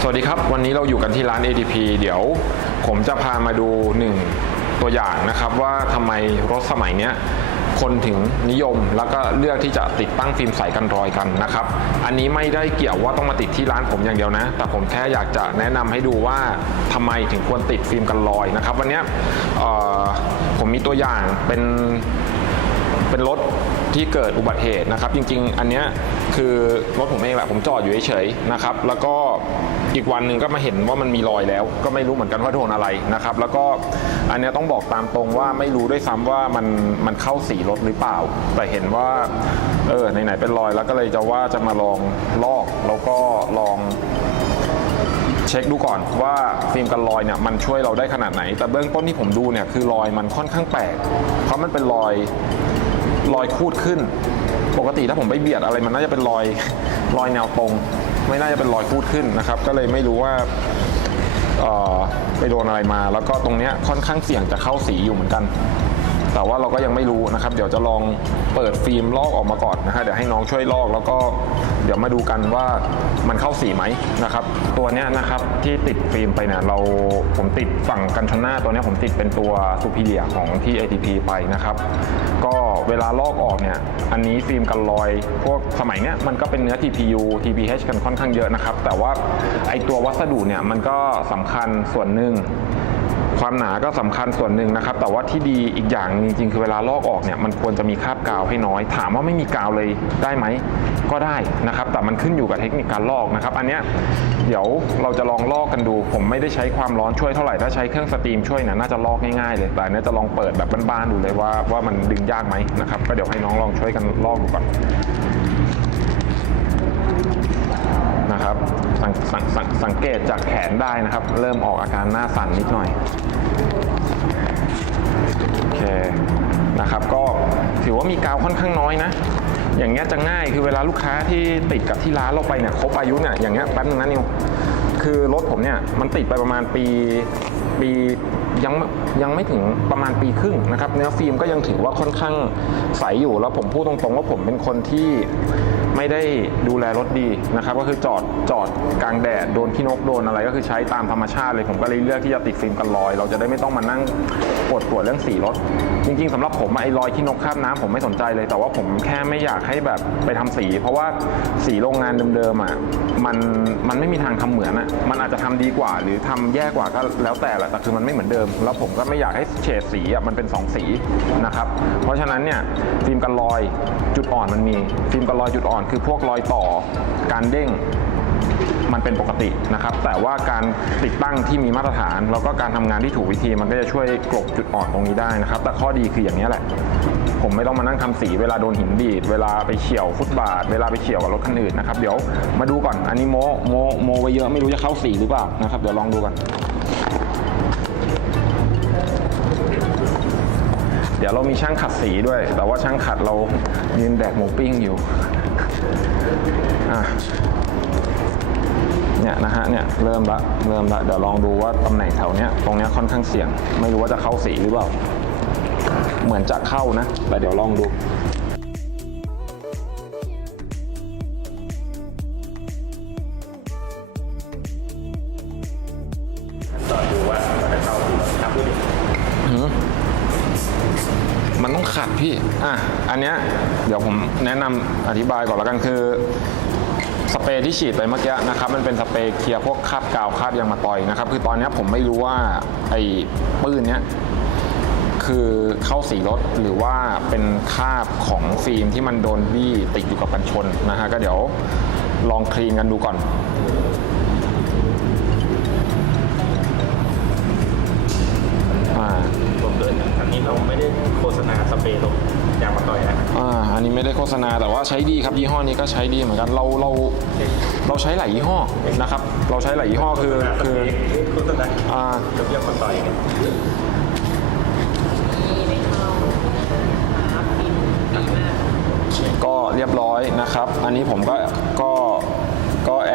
สวัสดีครับ วันนี้เราอยู่กันที่ร้าน ADP เดี๋ยวผมจะพามาดูหนึ่งตัวอย่างนะครับว่าทำไมรถสมัยนี้คนถึงนิยมแล้วก็เลือกที่จะติดตั้งฟิล์มใสกันรอยกันนะครับ อันนี้ไม่ได้เกี่ยวว่าต้องมาติดที่ร้านผมอย่างเดียวนะ แต่ผมแค่อยากจะแนะนำให้ดูว่าทำไมถึงควรติดฟิล์มกันรอยนะครับ วันนี้ผมมีตัวอย่างเป็น เป็นรถที่เกิดอุบัติเหตุนะครับ จริงๆ อันเนี้ยคือรถผมเองแหละผมจอดอยู่เฉยๆนะครับ แล้วก็อีกวันหนึ่งก็มาเห็นว่ามันมีรอยแล้ว ก็ไม่รู้เหมือนกันว่าโดนอะไรนะครับ แล้วก็อันเนี้ยต้องบอกตามตรงว่าไม่รู้ด้วยซ้ำว่ามันมันเข้าสีรถหรือเปล่า แต่เห็นว่าเออไหนๆเป็นรอยแล้วก็เลยจะว่าจะมาลองลอกแล้วก็ลองเช็คดูก่อนว่าฟิล์มกันรอยเนี่ยมันช่วยเราได้ขนาดไหน แต่เบื้องต้นที่ผมดูเนี่ยคือรอยมันค่อนข้างแปลกเพราะมันเป็นรอย รอยคูดขึ้น ปกติถ้าผมไปเบียดอะไรมันน่าจะเป็นรอยรอยแนวตรง ไม่น่าจะเป็นรอยคูดขึ้นนะครับ ก็เลยไม่รู้ว่าไปโดนอะไรมา แล้วก็ตรงเนี้ยค่อนข้างเสี่ยงจะเข้าสีอยู่เหมือนกัน แต่ว่าเราก็ยังไม่รู้นะครับ เดี๋ยวจะลองเปิดฟิล์มลอกออกมาก่อนนะฮะเดี๋ยวให้น้องช่วยลอกแล้วก็เดี๋ยวมาดูกันว่ามันเข้าสีไหมนะครับ ตัวเนี้ยนะครับที่ติดฟิล์มไปเนี่ยเราผมติดฝั่งกันชนหน้าตัวเนี้ยผมติดเป็นตัวซูพีเรียของที่ ATP ไปนะครับ ก็เวลาลอกออกเนี่ยอันนี้ฟิล์มกันรอย พวกสมัยเนี้ยมันก็เป็นเนื้อ TPU TPH กันค่อนข้างเยอะนะครับ แต่ว่าไอตัววัสดุเนี่ยมันก็สำคัญส่วนหนึ่ง ความหนาก็สำคัญส่วนหนึ่งนะครับ แต่ว่าที่ดีอีกอย่างจริงๆคือเวลาลอกออกเนี่ยมันควรจะมีคราบกาวให้น้อย ถามว่าไม่มีกาวเลยได้ไหมก็ได้นะครับ แต่มันขึ้นอยู่กับเทคนิคการลอกนะครับ อันเนี้ยเดี๋ยวเราจะลองลอกกันดู ผมไม่ได้ใช้ความร้อนช่วยเท่าไหร่ถ้าใช้เครื่องสตรีมช่วยเนี่ยน่าจะลอกง่ายๆเลยแต่เนี้ยจะลองเปิดแบบบ้านๆดูเลยว่าว่ามันดึงยากไหมนะครับก็เดี๋ยวให้น้องลองช่วยกันลอกดูก่อน นะครับส งสงสงสังเกตจากแขนได้นะครับ เริ่มออกอาการหน้าสั่นนิดหน่อยโอเคนะครับก็ถือว่ามีกาวค่อนข้างน้อยนะ อย่างเงี้ยจะง่ายคือเวลาลูกค้าที่ติดกับที่ร้านเราไปเนี่ยครบอายุเนี่ยอย่างเงี้ยแป๊บนึงนะนิวคือรถผมเนี่ยมันติดไปประมาณปีปี ยังยังไม่ถึงประมาณปีครึ่งนะครับเนื้อฟิล์มก็ยังถือว่าค่อนข้างใสอยู่แล้วผมพูดตรงๆว่าผมเป็นคนที่ไม่ได้ดูแลรถดีนะครับก็คือจอดจอดกลางแดดโดนขี้นกโดนอะไรก็คือใช้ตามธรรมชาติเลยผมก็เลยเลือกที่จะติดฟิล์มกันรอย เราจะได้ไม่ต้องมานั่งปวดปวดเรื่องสีรถ จริง ๆสำหรับผมไอ้รอยขี้นกคาบน้ำผมไม่สนใจเลย แต่ว่าผมแค่ไม่อยากให้แบบไปทำสี เพราะว่าสีโรงงานเดิมๆอะมันมันไม่มีทางทำเหมือนอะมันอาจจะทำดีกว่า หรือทำแย่กว่าก็แล้วแต่แหละแต่คือมันไม่เหมือนเดิมแล้วผมก็ไม่อยากให้เฉดสีอะมันเป็นสองสีนะครับ เพราะฉะนั้นเนี่ยฟิล์มกันรอยจุดอ่อนมันมี ฟิล์มกันรอยจุดอ่อนคือพวกรอยต่อการเด้งมันเป็นปกตินะครับ แต่ว่าการติดตั้งที่มีมาตรฐาน แล้วก็การทำงานที่ถูกวิธีมันก็จะช่วยกลบจุดอ่อนตรงนี้ได้นะครับ แต่ข้อดีคืออย่างนี้แหละ ผมไม่ต้องมานั่งทำสีเวลาโดนหินดีด เวลาไปเฉี่ยวฟุตบาท เวลาไปเฉี่ยวกับรถคันอื่นนะครับ เดี๋ยวมาดูก่อน อันนี้โมโมโมไว้เยอะไม่รู้จะเข้าสีหรือเปล่านะครับ เดี๋ยวลองดูกัน เดี๋ยวเรามีช่างขัดสีด้วย แต่ว่าช่างขัดเรายืนแดกหมูปิ้งอยู่เนี่ยนะฮะเนี่ยเริ่มละเริ่มละเดี๋ยวลองดูว่าตำแหน่งแถวเนี้ยตรงเนี้ยค่อนข้างเสี่ยง ไม่รู้ว่าจะเข้าสีหรือเปล่า เหมือนจะเข้านะ แต่เดี๋ยวลองดู มันต้องขัดพี่ อะ อันเนี้ยเดี๋ยวผมแนะนำอธิบายก่อนล้วกันคือ สเปรย์ที่ฉีดไปเมื่อกี้นะครับมันเป็นสเปรย์เคลียร์พวกคราบกาวคราบยางมาตอยนะครับ คือตอนเนี้ยผมไม่รู้ว่าไอ้ปืนเนี้ยคือเข้าสีรถหรือว่าเป็นคราบของฟิล์มที่มันโดนบี้ติดอยู่กับกันชนนะฮะก็เดี๋ยวลองคลีนกันดูก่อน ลงยางมะตอยนะอ่าอันนี้ไม่ได้โฆษณาแต่ว่าใช้ดีครับยี่ห้อนี้ก็ใช้ดีเหมือนกันเราเราเราใช้หลายยี่ห้อนะครับเราใช้หลายยี่ห้อคือสคือเปรย์โฆษณาอ่ากับยางมะตอยกันมีไม่เข้าหาฟิล์มดีมากก็เรียบร้อยนะครับ อันนี้ผมก็ก็ก็แ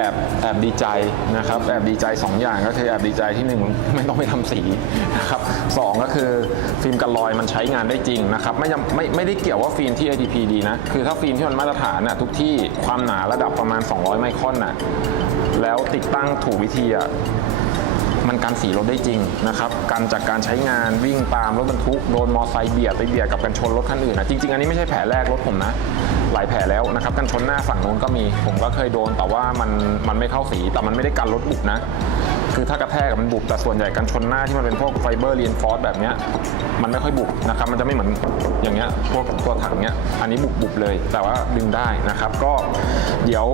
อบอบแอบดีใจนะครับแอบดีใจ 2 อย่างก็คือแอบดีใจที่หนึ่งไม่ต้องไปทำสีนะครับสองก็คือฟิล์มกันรอยมันใช้งานได้จริงนะครับไม่ไม่ไม่ได้เกี่ยวว่าฟิล์มที่ ATP ดีนะคือถ้าฟิล์มที่มันมาตรฐานน่ะทุกที่ความหนาระดับประมาณ 200 ไมครอนน่ะแล้วติดตั้งถูกวิธีอะ มันกันสีรถได้จริงนะครับกันจากการใช้งานวิ่งตามรถบรรทุกโดนมอไซค์เบียดไปเบียดกับกันชนรถคันอื่นนะจริงๆ อันนี้ไม่ใช่แผลแรกรถผมนะหลายแผลแล้วนะครับกันชนหน้าฝั่งนู้นก็มี ผมก็เคยโดนแต่ว่ามันมันไม่เข้าสีแต่มันไม่ได้กันรถบุบนะ คือถ้ากระแทกมันบุบแต่ส่วนใหญ่กันชนหน้าที่มันเป็นพวกไฟเบอร์เรียนฟอสแบบเนี้ยมันไม่ค่อยบุบนะครับมันจะไม่เหมือนอย่างเงี้ยพวกตัวถังเนี้ยอันนี้บุบบุบเลย แต่ว่าดึงได้นะครับ ก็เดี๋ยว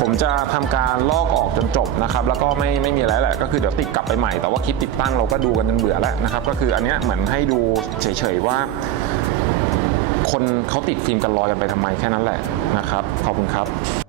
ผมจะทำการลอกออกจนจบนะครับแล้วก็ไม่ไม่มีอะไรแหละก็คือเดี๋ยวติดกลับไปใหม่แต่ว่าคลิปติดตั้งเราก็ดูกันจนเบื่อแล้วนะครับ ก็คืออันเนี้ยเหมือนให้ดูเฉยๆว่า คนเขาติดฟิล์มกันรอยกันไปทำไมแค่นั้นแหละนะครับขอบคุณครับ